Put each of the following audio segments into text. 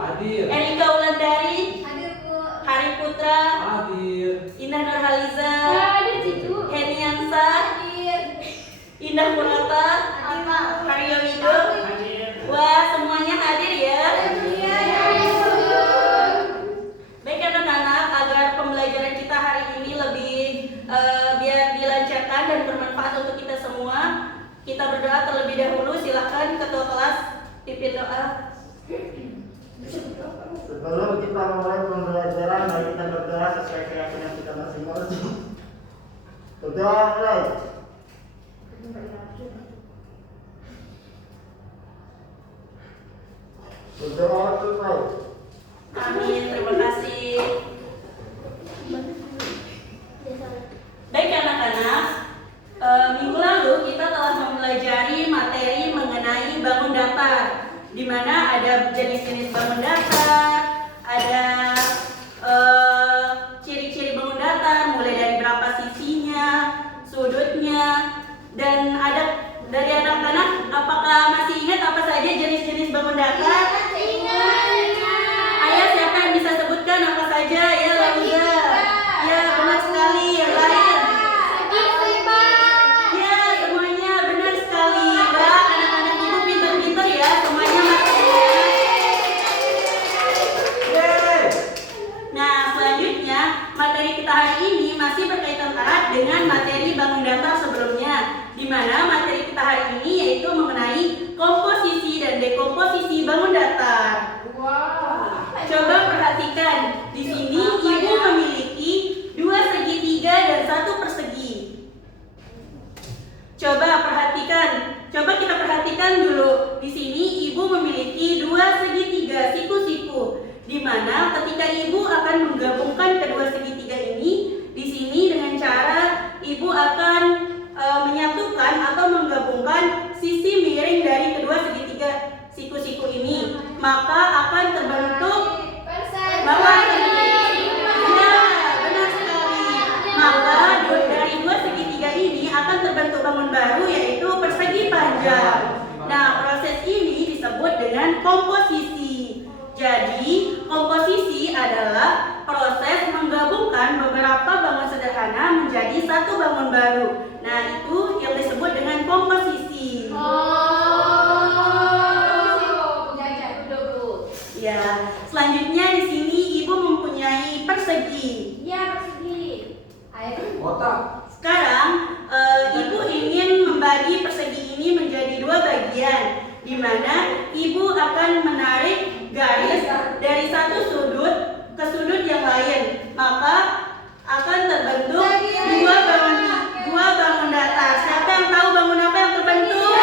Hadir. Erika Wulandari. Hadir, Bu. Hari Putra. Hadir. Indah Nurhaliza. Hadir, Cicu. Heniansa. Hadir. Indah Murata. Hadir. Haryo Wido. Hadir. Wah, semuanya hadir ya. Baik anak-anak, agar pembelajaran kita hari ini lebih biar dilancarkan dan bermanfaat untuk kita semua, kita berdoa terlebih dahulu. Silakan ketua kelas pimpin doa. Sebelum kita memulai pembelajaran, mari kita berdoa sesuai keyakinan kita masing-masing. Berdoa mulai. Berdoa mulai. Amin, terima kasih. Baik anak-anak, minggu lalu kita telah mempelajari materi mengenai bangun datar, di mana ada jenis-jenis bangun datar, ada ciri-ciri bangun datar, mulai dari berapa sisinya, sudutnya, dan ada dari anak-anak, apakah masih ingat apa saja jenis-jenis bangun datar? Ayah, siapa yang bisa sebutkan apa saja? Ya, Lauza. Ya, benar sekali. Yang lain? Ya, semuanya benar sekali. Wah, anak-anak ibu pintar-pintar ya. Semuanya masuk ya. Nah, selanjutnya materi kita hari ini masih berkaitan erat dengan materi bangun datar sebelumnya, di mana materi kita hari ini yaitu mengenai komposisi dan dekomposisi bangun datar. Coba perhatikan, di sini ibu memiliki 2 segitiga dan 1 persegi. Coba kita perhatikan dulu. Di sini ibu memiliki 2 segitiga siku-siku, di mana ketika ibu akan menggabungkan kedua segitiga ini, di sini dengan cara ibu akan menyatukan atau menggabungkan sisi miring dari kedua segitiga siku-siku ini, maka akan terbentuk bangun. Ya, benar sekali. Maka dari 2 segitiga ini akan terbentuk bangun baru, yaitu persegi panjang. Nah, proses ini disebut dengan komposisi. Jadi, komposisi adalah proses menggabungkan beberapa bangun sederhana menjadi satu bangun baru. Nah, itu yang disebut dengan komposisi. Ya, selanjutnya di sini ibu mempunyai persegi. Kotak. Sekarang ibu ingin membagi persegi ini menjadi 2 bagian, di mana ibu akan menarik garis dari satu sudut ke sudut yang lain, maka akan terbentuk dua bangun datar. Siapa yang tahu bangun apa yang terbentuk?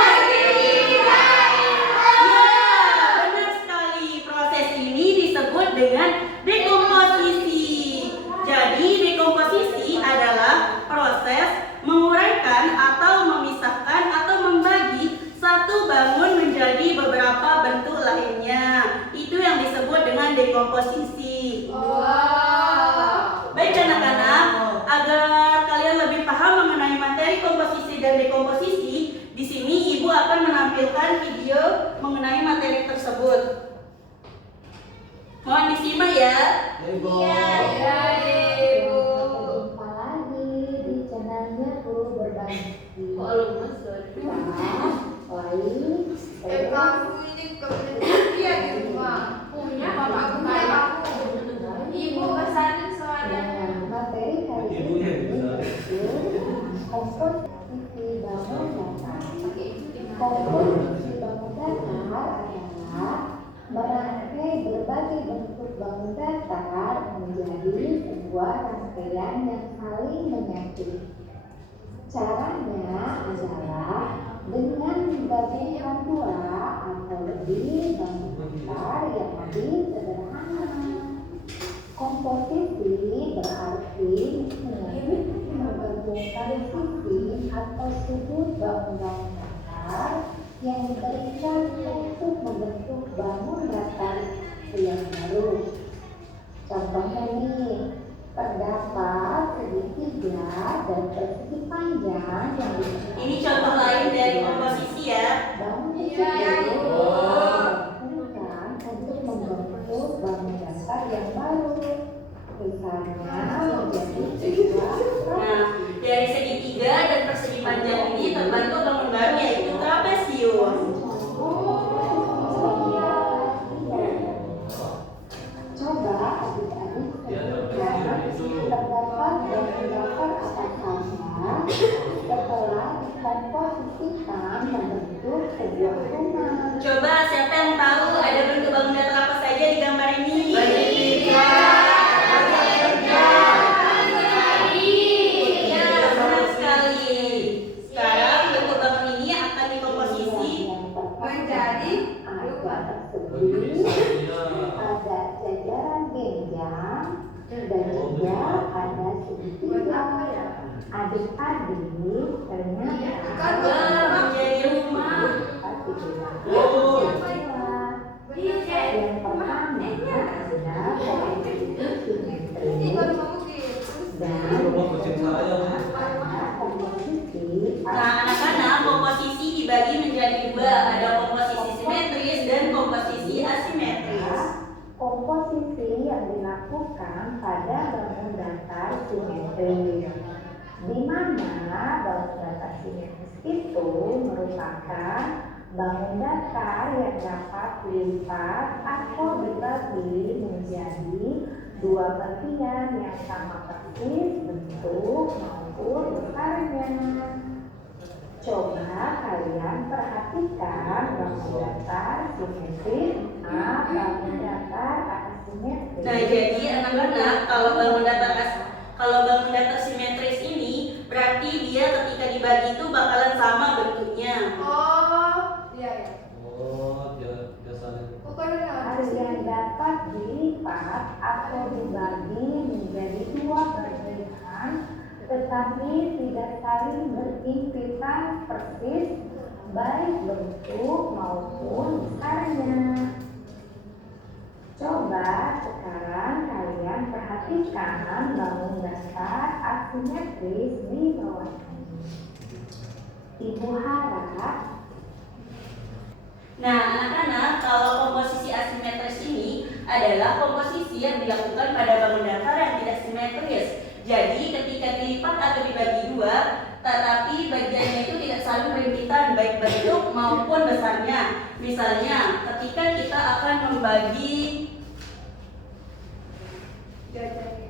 Benar sekali. Proses ini disebut dengan dekomposisi. Jadi dekomposisi adalah proses menguraikan atau memisahkan atau membagi satu bangun menjadi beberapa bentuk lainnya. Itu yang disebut dengan dekomposisi. Baik anak-anak, agar kalian lebih paham mengenai materi komposisi dan dekomposisi, di sini ibu akan menampilkan video mengenai materi tersebut. Mohon disimak ya. Ibu. Jumpa lagi di channelnya Bu Berbagi. Materi hari ini yaitu komposisi bangun datar. Komposisi bangun datar adalah merangkai berbagai bentuk bangun datar menjadi sebuah rangkaian yang saling menyatu. Caranya adalah dengan menggabungkan 2 atau lebih bangun datar yang lebih sederhana. Komposisi berarti menggabungkan sisi atau sudut bangunan datar yang diberikan untuk membentuk bangun datar yang baru. Contohnya nih, terdapat segitiga dan persegi panjang yang Ini contoh lain dari komposisi ya. bangun tersebut untuk membentuk besarnya menjadi 2. Nah, dari segitiga dan persegi panjang ini terbentuk bangun baru yaitu trapesius. Coba adik-adik terdapat gambar atasannya setelah dikomposisikan membentuk sebuah rumah. Coba siapa yang tahu ada bentuk bangun datar apa saja di gambar ini? Segitiga. Ya, benar sekali. Sekarang bentuk bangun ini akan dikomposisi Menjadi ada persegi, ada jajaran genjang, dan juga ada segitiga. Adik-adik ternyata menjadi rumah. yang pertama adalah komposisi simetris dan komposisi Nah, anak-anak, komposisi dibagi menjadi dua. Ada komposisi simetris dan komposisi asimetris. komposisi yang dilakukan pada bangun datar simetris, di mana bangun datar simetris itu merupakan bangun datar yang dapat dilipat atau dibagi menjadi dua bagian yang sama persis bentuk maupun besarnya. Coba kalian perhatikan bangun datar simetris A, bangun datar asimetris. Nah, jadi anak-anak, kalau bangun datar simetris ini berarti dia ketika dibagi itu bakalan sama bentuknya. Yang dapat dilipat atau dibagi menjadi dua bagian tetapi tidak saling berhimpitan persis baik bentuk maupun besarnya. Coba sekarang kalian perhatikan bangun datar asimetris di bawah ini. Ibu harap. Nah, anak-anak, kalau komposisi asimetris ini adalah komposisi yang dilakukan pada bangun datar yang tidak simetris. Jadi, ketika dilipat atau dibagi dua, tetapi bagiannya itu tidak saling berhimpitan baik bentuk maupun besarnya. Misalnya, ketika kita akan membagi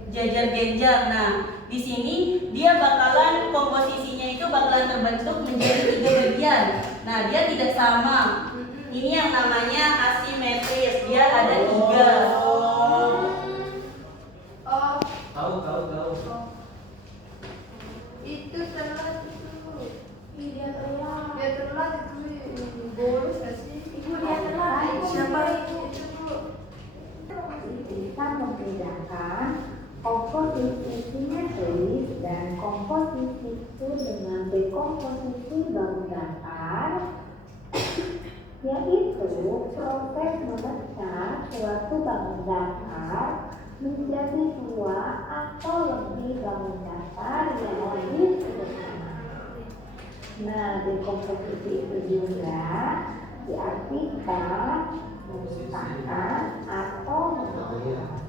jajar genjang, nah di sini dia bakalan komposisinya itu bakalan terbentuk menjadi 3 bagian. Nah, dia tidak sama. Ini yang namanya asimetris. Dia ada 3. Tahu. Itu telat itu. Dia telat itu bolos gak sih? Dia telat. Siapa itu? Bisa membedakan komposisi simetris dan komposisi itu dengan dekomposisi bangun datar, yaitu proses memecah suatu bangun datar menjadi dua atau lebih bangun datar yang lebih sederhana. Nah, dekomposisi itu juga diartikan memisahkan atau memecah.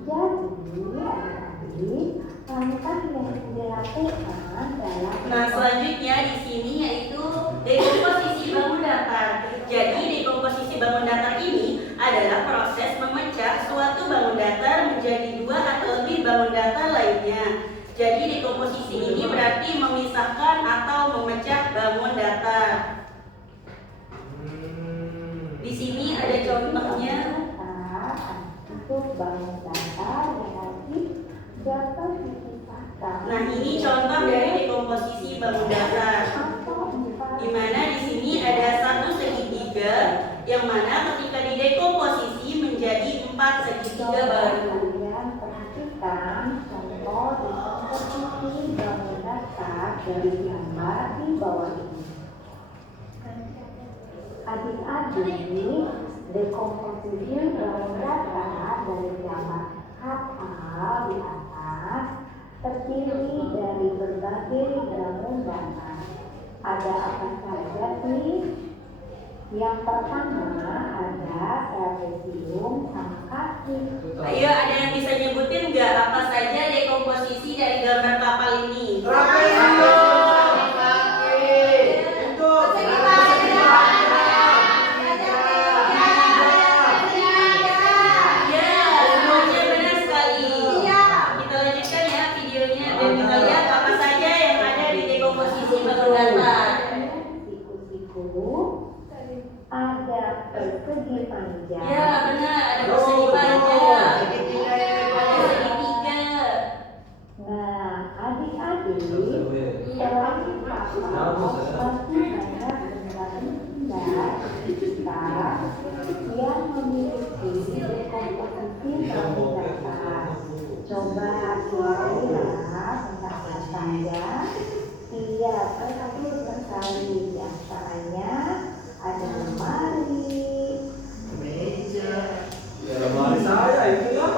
Jadi, adik-adik, langkah yang dilakukan dalam Nah, selanjutnya di sini yaitu dekomposisi bangun datar. Jadi, dekomposisi bangun datar ini adalah proses memecah suatu bangun datar menjadi dua atau lebih bangun datar lainnya. Jadi, dekomposisi ini berarti memisahkan atau memecah bangun datar. Di sini ada contohnya. Untuk bangun datar yang nanti dapat dipisahkan. Nah, ini contoh dari dekomposisi bangun datar. Di mana di sini ada satu segitiga yang mana ketika didekomposisi menjadi 4 segitiga baru. Kalian perhatikan contoh dekomposisi bangun datar dari gambar di bawah ini. Adik-adik, dekomposisi bangun datar dari gambar kapal di atas terdiri dari berbagai bangun datar. Ada apa saja sih? Yang pertama ada trapesium sama kaki. Ayo, ada yang bisa nyebutin nggak persegi panjang. Ya benar, ada persegi panjang. Ada segitiga. Nah, adik-adik, selain papa pasti banyak benda-benda kita yang memiliki komposisi terbatas. Coba suarain ya benda-benda. Iya, mereka tuh sekali. Di antaranya ada lemari, Meja. Ya lemari saya itu ya.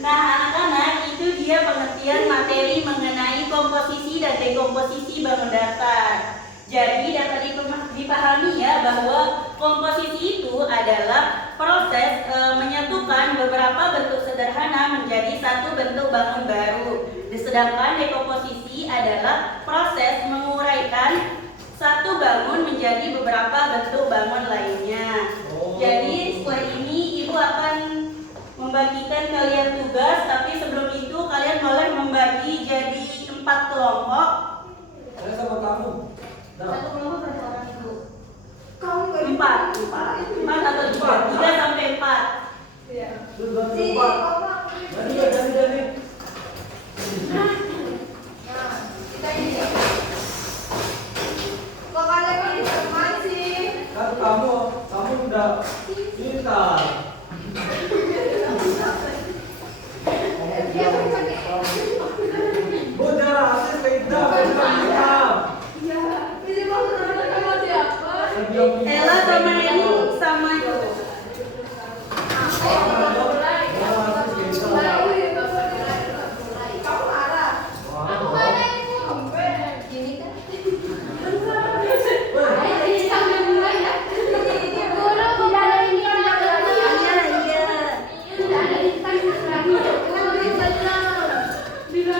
Nah anak-anak, itu dia pengertian materi mengenai komposisi dan dekomposisi bangun datar. Jadi dapat dipahami ya bahwa komposisi itu adalah proses menyatukan beberapa bentuk sederhana menjadi satu bentuk bangun baru. Sedangkan dekomposisi adalah proses menguraikan satu bangun menjadi beberapa bentuk bangun lainnya. Jadi setelah ini ibu akan membagikan kalian tugas, tapi sebelum itu kalian boleh membagi jadi 4 kelompok. Saya sama kamu. Satu kelompok berapa orang ibu? Kamu nggak 4 atau 3 sampai 4. Iya. Sudah Sini, lupa. Mama. Jadi. Nah, kita ini ya. Kok kalian ini teman sih? Kan kamu udah pintar. Bu jangan asik beda. Iya. Ini maksudnya sama siapa? Ella sama Eni sama itu. Kamu marah? Aku mana ini sampai gini kan? Ini sampai mulai ya? Ini boleh tidak ada ini Iya. tidak ada di sana lagi. Bila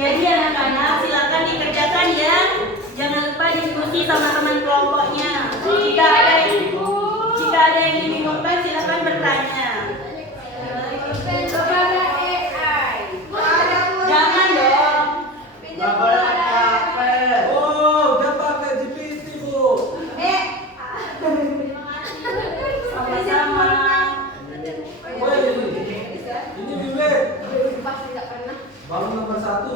Jadi anak-anak silakan dikerjakan ya. Jangan lupa diskusi sama teman kelompoknya. Jika ada yang dibingungkan silakan bertanya. kepada AI. Jangan dong. Nggak boleh capek. Oh, udah pakai GPT, Bu. Sama-sama. Woi, ini Bibit. Bangun nomor 1.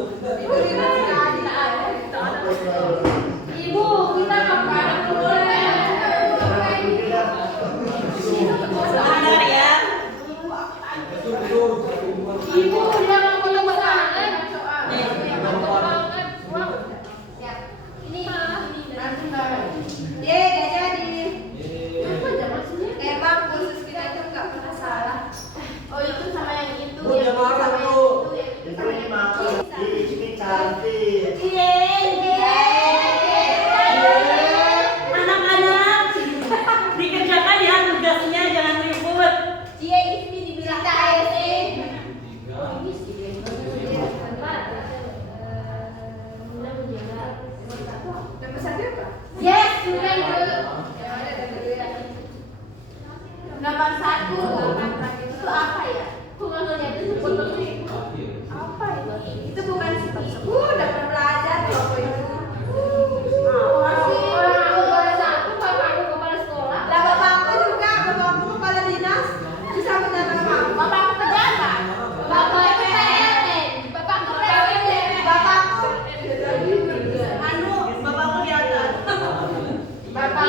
Ibu, kita ngapain boleh? Benar ya. Betul. Ibu jangan potong banget. Ini nanti nggak jadi. Emang khusus kita itu nggak pernah salah. Oh itu sama yang itu. Bu, jangan marah, Bu. Itu ini makan. Ini cantik. Anak-anak dikerjakan ya tugasnya, jangan ribut. Dia ini dibilang KSC. Nomor 1 apa? Yes, sudah dulu. Nomor 1 itu apa ya? Apa itu? Itu bukan setipu, udah pernah belajar loh apa itu. Lah bapakku juga, bapakku kepala dinas. Bisa benar bapakku. Bapakku pejabat. Bapakku PLN. Bapakku PLN. Bapakku. Bapakku di atas. Bapak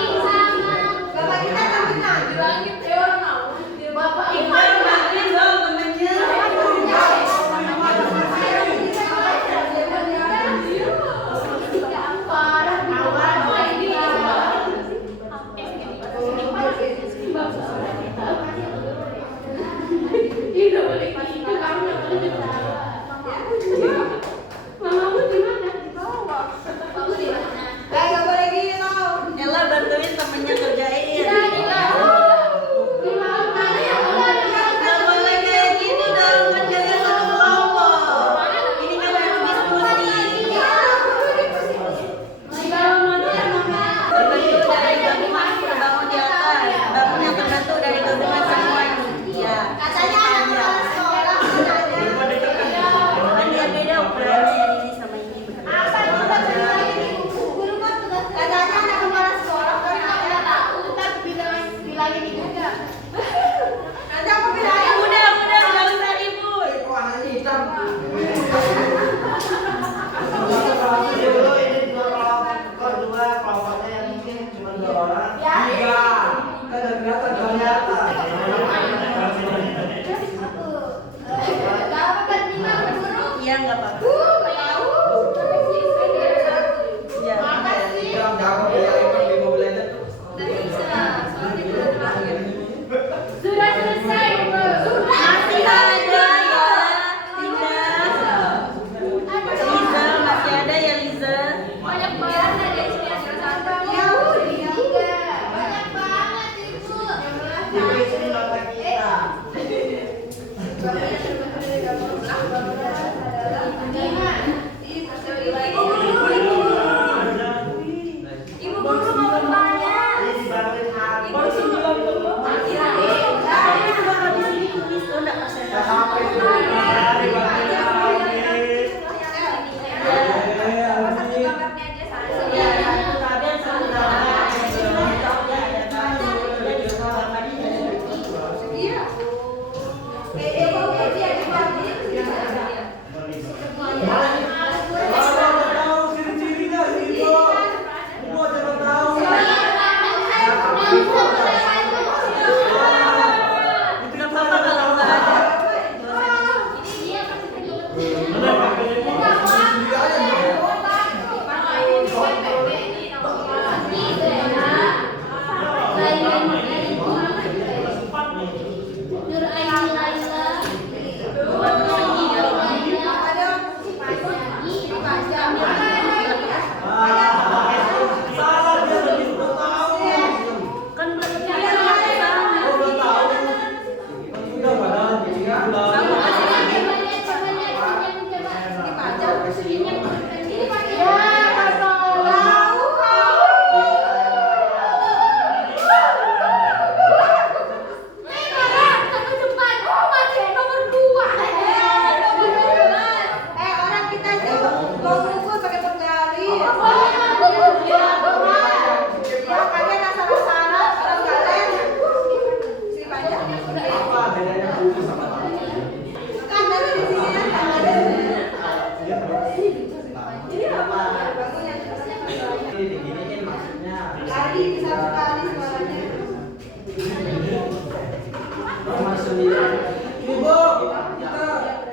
Ibu,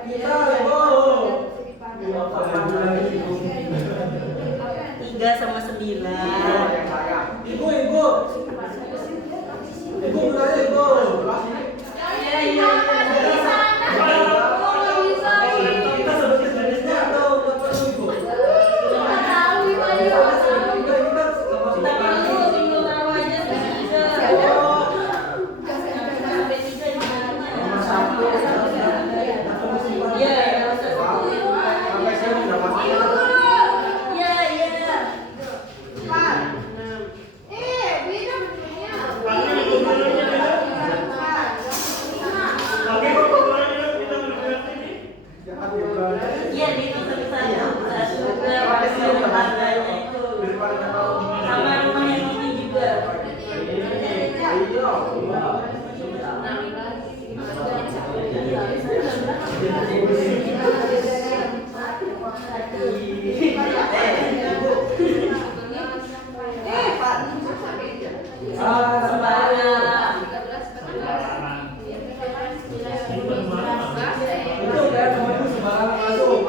kita, ibu. 3 sama 9. Ibu. Ibu berani, ibu. Iya. Kita sebagai jenisnya atau nggak perlu, ibu? Iya, di nomor 1, 2, tetangganya itu. Sama rumah yang ini juga. Itu kan temanku sembarangan masuk.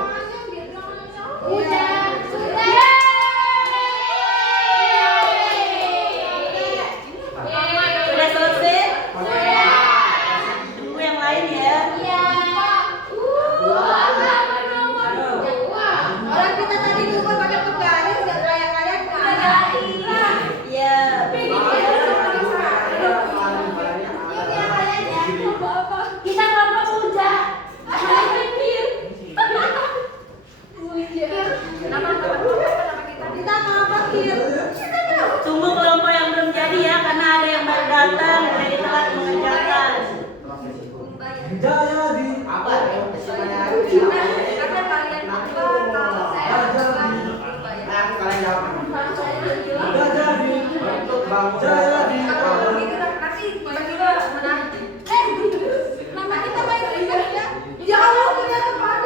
Sudah selesai? Tunggu yang lain ya. Orang kita tadi di rumah pakai penggaris, nggak kayak-kayak Iya. Kita kelompok muda. Kita kelompok kir. Tunggu kelompok yang belum jadi ya, karena ada yang baru datang, jadi telat mengerjakan. Jaya di Jaya di Nama kita main ribet ya. Jauh punya tempat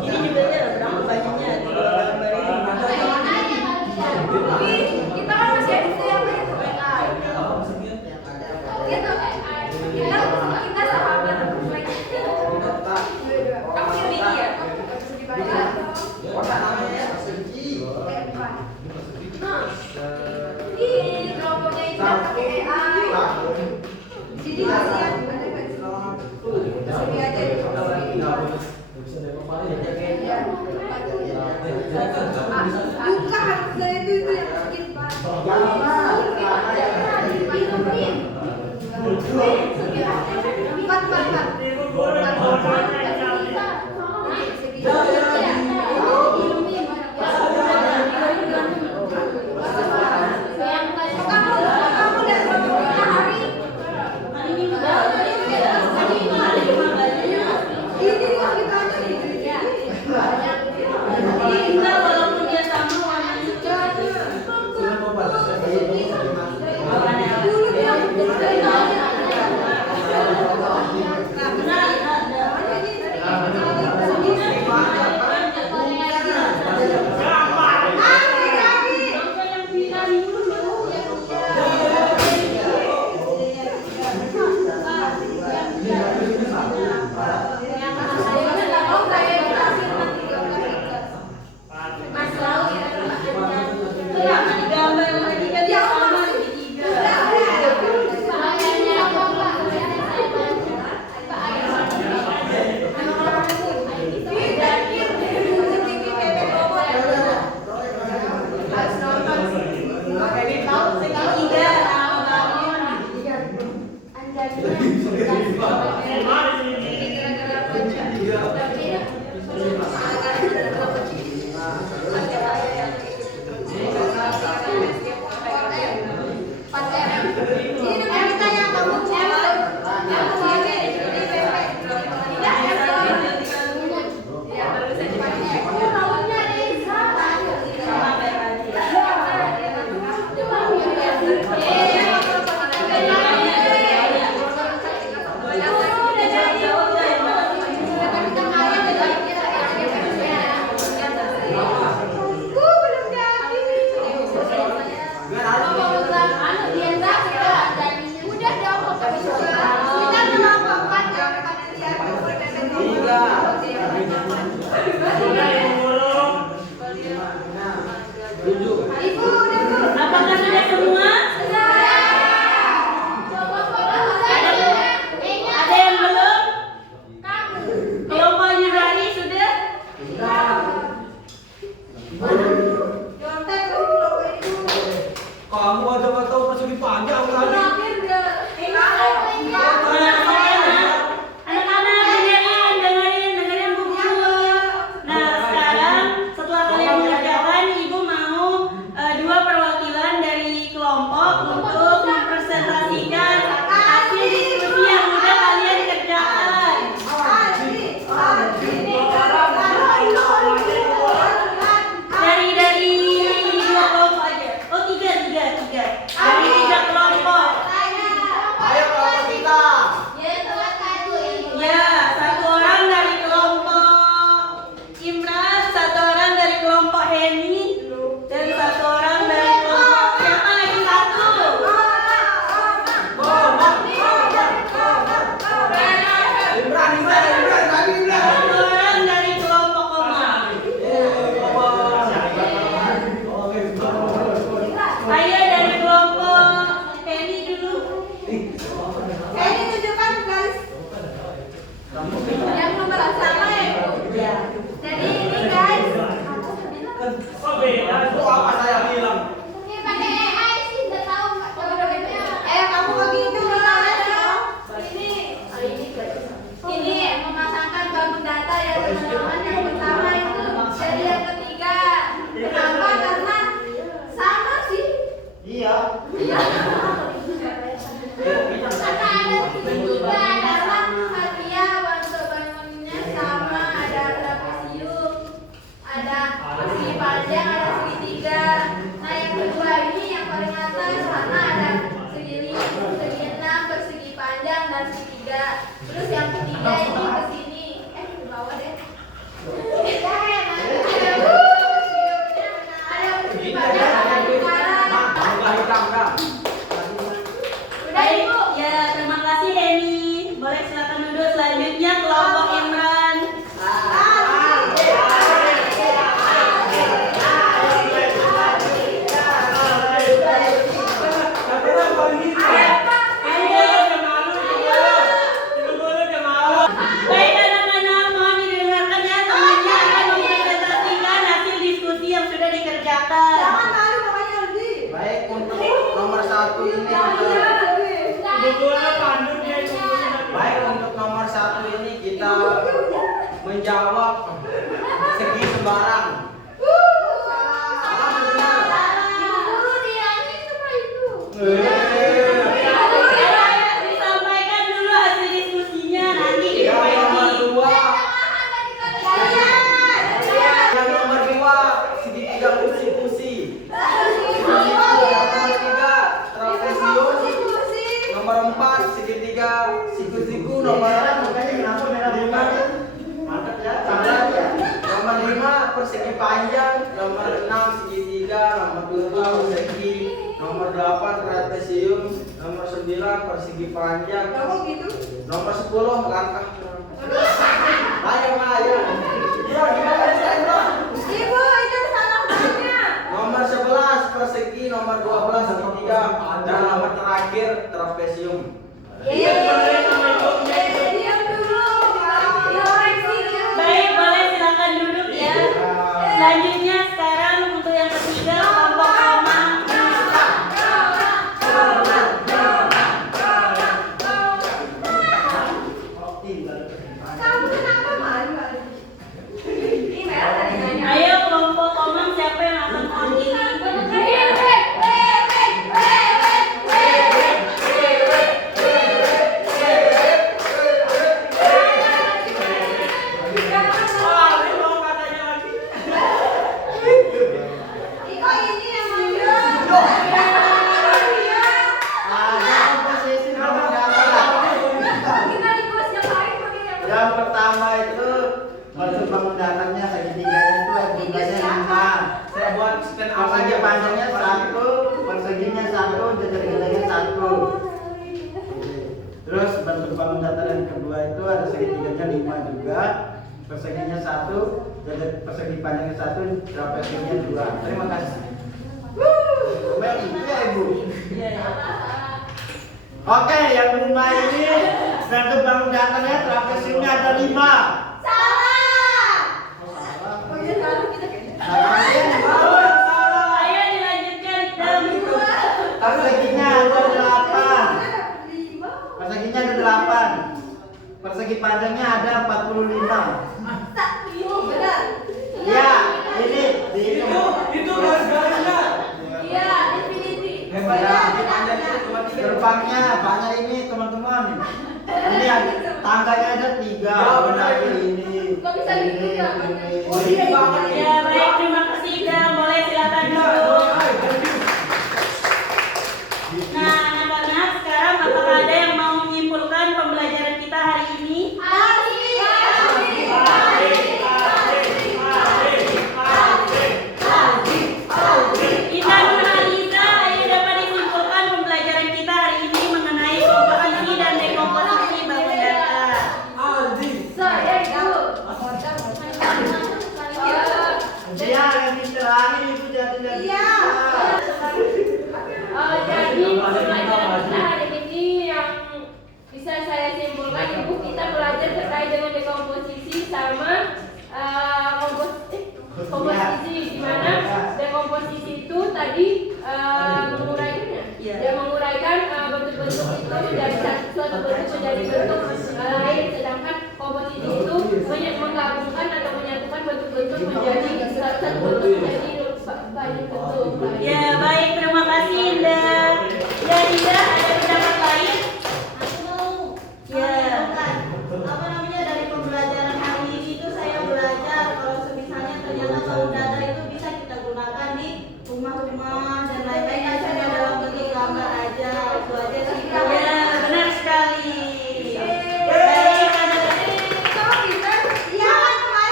Ini juga ya, berapa bajunya? 2 gambar ini. kita kan masih ada yang kita sahabat kamu sendiri ya di kelompoknya itu pakai AI sini kasihan ada nggak sini aja bukan saya itu yang masukin Pak. Ini juga. persegi panjang lagi. Terakhir dia. Anak-anak dengerin Bu Guru. Nah, sekarang setelah kalian mengerjakan, Ibu mau dua perwakilan dari kelompok untuk mempresentasikan hasil diskusi yang udah kalian kerjakan. Dari dua kelompok aja. Oh, tiga. Dari tiga kelompok. Ayo kelompok kita. Ya, satu orang dari kelompok Imran, satu orang dari kelompok Heni, dan satu orang dari kelompok siapa lagi satu? Satu orang dari kelompok Komang. Ayo dari kelompok Heni dulu. Ini tunjukkan garis yang nomor sama ya. Jadi ini guys. Kok beda? Itu apa saya bilang? Ini pakai AI sih, udah tahu Kak. Kamu lagi itu ini memasangkan bangun data ya teman-teman. Yang pertama itu dari yang ketiga. Kenapa? Karena sama sih. Iya. Karena ada segitiga, ada hadiah untuk bangunnya sama, ada trapesium, ada persegi panjang, ada segitiga. Nah yang kedua ini yang paling atas karena ada segi 5, segi 6, persegi panjang dan segitiga. Terus yang ketiga ini ke sini, ke bawah deh. Ada persegi panjang, ada lingkaran. Udah Ibu. Ya, terima kasih Heni. Boleh silakan duduk. Selanjutnya kelompok Imran. Baik anak-anak, mohon didengarkan ya, temannya akan mempresentasikan hasil diskusi yang sudah dikerjakan. Jangan malu makanya Aldi. Baik, untuk nomor 1 ini baik untuk nomor 1 ini kita menjawab segi sembarang. Disampaikan dulu hasil diskusinya nanti di Yang nomor 2 segitiga pusi-pusi. Nomor 3 trapesium. Nomor 4 segitiga siku-siku. Nomor 5 persegi panjang. Nomor 6 segitiga. Nomor 7 persegi. Nomor 8 trapesium. Nomor 9 persegi panjang. Nomor 10 langkah. Ayo. Iya, gimana Sandra? Ibu, itu salah banyak. Nomor 11 persegi, nomor 12 segitiga, dan nomor terakhir trapesium. Diam dulu. Baik, boleh silakan duduk ya. Selanjutnya sekarang untuk yang ketiga kelompok Komang. Kamu kenapa malu? Ini merah tadi nanya. Ayo kelompok Komang, siapa yang akan mewakili? Iko ini yang maju. Posisi nomor berapa? Kita ikut setiap hari pakai yang Yang pertama itu masuk bangun datangnya segitiganya itu jumlahnya 5. Saya buat stand up aja, panjangnya 1, perseginya 1, jari-jarinya 1. Terus bentuk bangun datar yang kedua itu ada segitiganya 5 juga, perseginya 1, persegi panjangnya 1, trapesiumnya 2. Terima kasih. Baik, ya Ibu. Oke, yang 5 ini bentuk bangun datarnya trapesiumnya ada 5. Ayo dilanjutkan dalam Perseginya Perseginya ada 8. Perseginya ada 8. Persegi panjangnya ada 45. Benar. Ya, ini Itu garis-garisnya. Iya, definisi. Hebat ya, di panjang itu cuma 3. gerbangnya banyak ini teman-teman. Ini ada tangganya ada 3. Ya, benar. Ini. Kok bisa gitu ya? Oh, ini banget nih. Ya baik, terima kasih dan boleh silakan duduk. Nah anak-anak, sekarang apakah ada yang mau menyimpulkan pembelajaran kita hari ini? Intan Nurhaliza, ayo dapat disimpulkan pembelajaran kita hari ini mengenai komposisi dan dekomposisi bangun data. Saya itu. Dia yang terakhir itu jadi dari Iya. Jadi pembelajaran kita hari ini yang bisa saya simpulkan, ibu kita belajar terkait dengan dekomposisi sama komposisi, di mana dekomposisi itu tadi menguraikannya, Iya. dia menguraikan bentuk-bentuk itu menjadi suatu bentuk menjadi bentuk lain, sedangkan komposisi itu menggabungkan atau menyatukan bentuk-bentuk menjadi satu bentuk menjadi banyak bentuk. Ya baik, terima kasih Indah. Ya Indah, ada pendapat lain? Ya. Apa namanya, dari pembelajaran hari ini itu saya belajar kalau misalnya ternyata bangun data itu bisa kita gunakan di rumah-rumah dan lain-lain, hanya dalam bentuk gambar aja. Itu aja sih. Ya benar sekali.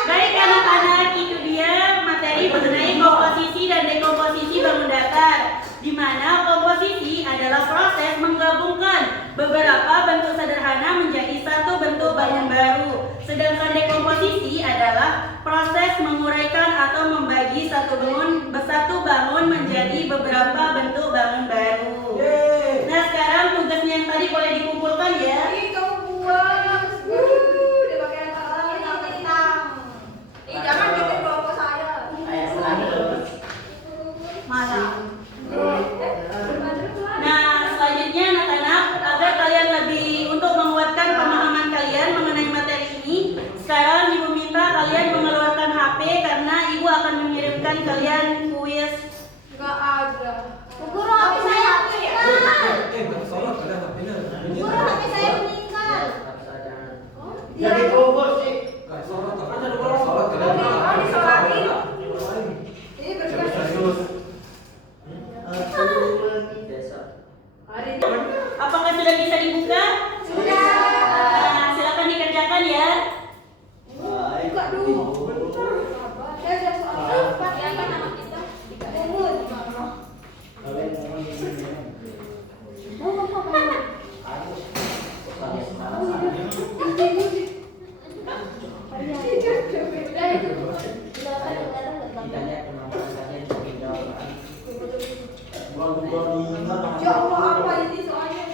Baik anak-anak, itu dia materi mengenai komposisi dan dekomposisi bangun datar, di mana komposisi adalah proses menggabungkan beberapa bentuk sederhana menjadi satu bentuk bangun baru, sedangkan dekomposisi adalah proses menguraikan atau membagi satu bangun menjadi beberapa bentuk bangun baru. Nah sekarang tugasnya yang tadi boleh dikumpulkan ya. Jangan bikin kelompok saya. Nah, selanjutnya anak-anak, agar kalian untuk menguatkan pemahaman kalian mengenai materi ini, sekarang Ibu minta kalian mengeluarkan HP karena Ibu akan mengirimkan kalian kuis. Enggak ada. Guru, HP saya meninggal. Guru, HP saya meninggal. jadi kubur sih. Ini bersih. Apakah sudah bisa dibuka? Sudah. Nah, silakan dikerjakan ya. Buka dulu. Saya ada soal. Ya kan nama kita. Umur. Ya Allah, apa ini soalnya?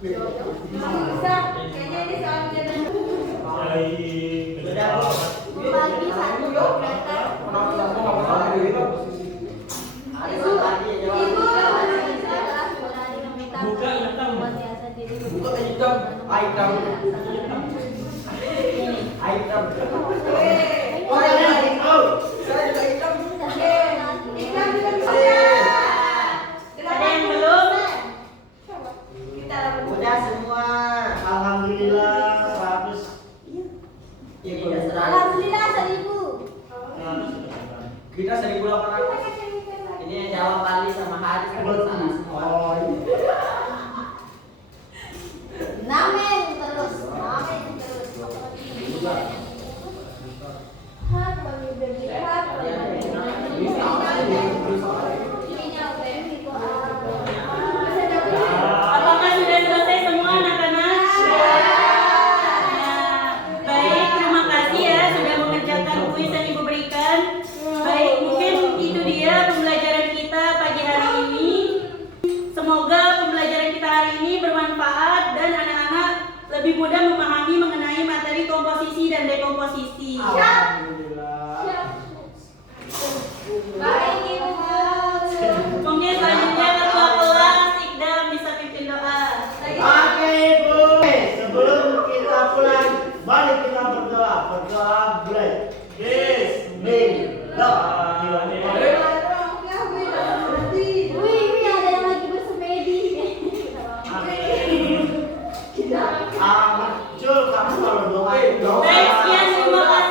Bisa. Kayaknya ini soalnya. Bagi satu data. Ibu Buka hitam. Buka hitam, item. Item. Oh, ya, saya juga hitam. Ikan juga bisa. Ada yang belum? Kita dapat. Udah semua. Alhamdulillah 100. Alhamdulillah 1000. Kita 1.800. Ini yang jawab Ali sama Haris kan di sana semua. Oh, ini. Namen terus. Apakah sudah selesai semua anak-anak? Nah, baik, terima kasih ya sudah mengerjakan kuis yang Ibu berikan. Baik, mungkin itu dia pembelajaran kita pagi hari ini. Semoga pembelajaran kita hari ini bermanfaat dan anak-anak lebih mudah memahami mengenai materi komposisi dan dekomposisi. Alhamdulillah. Baik, Ibu. Mungkin selanjutnya ketua kelas Baik, sekian terima kasih.